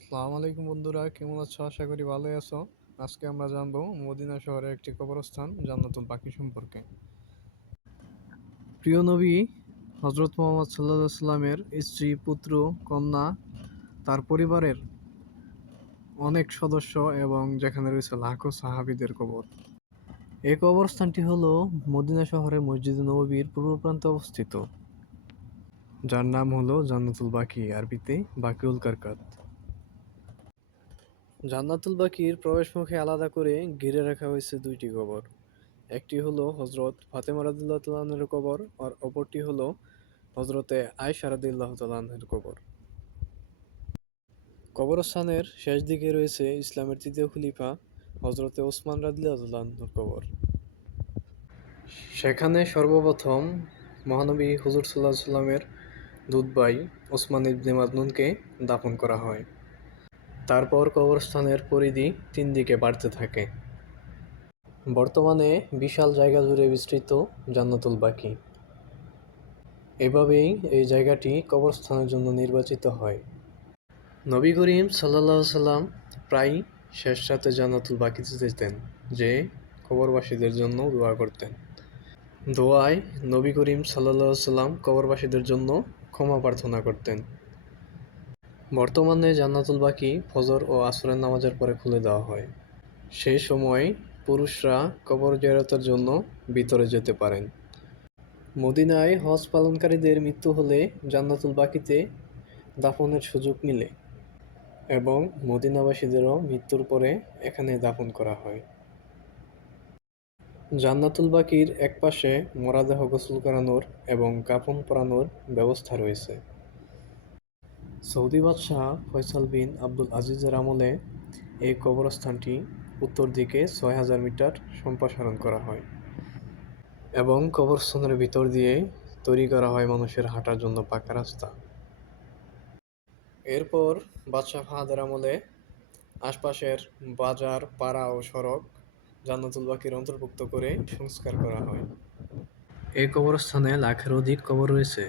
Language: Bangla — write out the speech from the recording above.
আসসালামু আলাইকুম বন্ধুরা, কেমন আছো? আশা করি ভালোই আছো। আজকে আমরা জানবো মদিনা শহরের একটি কবরস্থান জান্নাতুল বাকি সম্পর্কে। প্রিয় নবী হজরত মোহাম্মদ সাল্লাল্লাহু আলাইহি সাল্লামের স্ত্রী, পুত্র, কন্যা, তার পরিবারের অনেক সদস্য এবং যেখানে রয়েছে লাখো সাহাবীদের কবর। এই কবরস্থানটি হলো মদিনা শহরের মসজিদে নববীর পূর্ব প্রান্তে অবস্থিত, যার নাম হলো জান্নাতুল বাকি, আরবিতে বাকিউল কারকাত। জান্নাতুল বাকির প্রবেশমুখে আলাদা করে ঘিরে রাখা হয়েছে দুইটি কবর। একটি হলো হজরত ফাতেমা রাদিয়াল্লাহু তাআলা আনহার কবর আর অপরটি হলো হজরতে আয়েশা রাদিয়াল্লাহু তাআলা আনহার কবর। কবরস্থানের শেষ দিকে রয়েছে ইসলামের তৃতীয় খলিফা হজরতে ওসমান রাদিয়াল্লাহু তাআলা আনহুর কবর। সেখানে সর্বপ্রথম মহানবী হুজুর সাল্লাল্লাহু আলাইহি সাল্লামের দুধ ভাই ওসমান ইবনে মাদনুনকে দাফন করা হয়। তারপর কবরস্থানের পরিধি তিন দিকে বাড়তে থাকে। বর্তমানে বিশাল জায়গা জুড়ে বিস্তৃত জান্নাতুল বাকি। এভাবেই এই জায়গাটি কবরস্থানের জন্য নির্বাচিত হয়। নবী করিম সাল্লাল্লাহু সাল্লাম প্রায়ই শেষ রাতে জান্নাতুল বাকিতে যেতেন, যে কবরবাসীদের জন্য দোয়া করতেন। দোয়ায় নবী করিম সাল্লাল্লাহু সাল্লাম কবরবাসীদের জন্য ক্ষমা প্রার্থনা করতেন। বর্তমানে জান্নাতুল বাকি ফজর ও আসরের নামাজের পরে খুলে দেওয়া হয়। সেই সময় পুরুষরা কবর জিয়ারতের জন্য ভিতরে যেতে পারেন। মদিনায় হজ পালনকারীদের মৃত্যু হলে জান্নাতুল বাকিতে দাফনের সুযোগ মিলে এবং মদিনাবাসীদেরও মৃত্যুর পরে এখানে দাফন করা হয়। জান্নাতুল বাকির একপাশে মরদেহ গোসল করানোর এবং কাফন পরানোর ব্যবস্থা রয়েছে। সৌদি বাদশাহ ফয়সাল বিন আব্দুল আজিজের আমলে এই কবরস্থানটি উত্তর দিকে ৬,০০০ মিটার সম্প্রসারণ করা হয় এবং কবরস্থানের ভিতর দিয়ে তৈরি করা হয় মানুষের হাঁটার জন্য পাকা রাস্তা। এরপর বাদশাহ ফাহাদের আমলে আশপাশের বাজার, পাড়া ও সড়ক জান্নাতুল বাকির অন্তর্ভুক্ত করে সংস্কার করা হয়। এই কবরস্থানে লাখের অধিক কবর রয়েছে।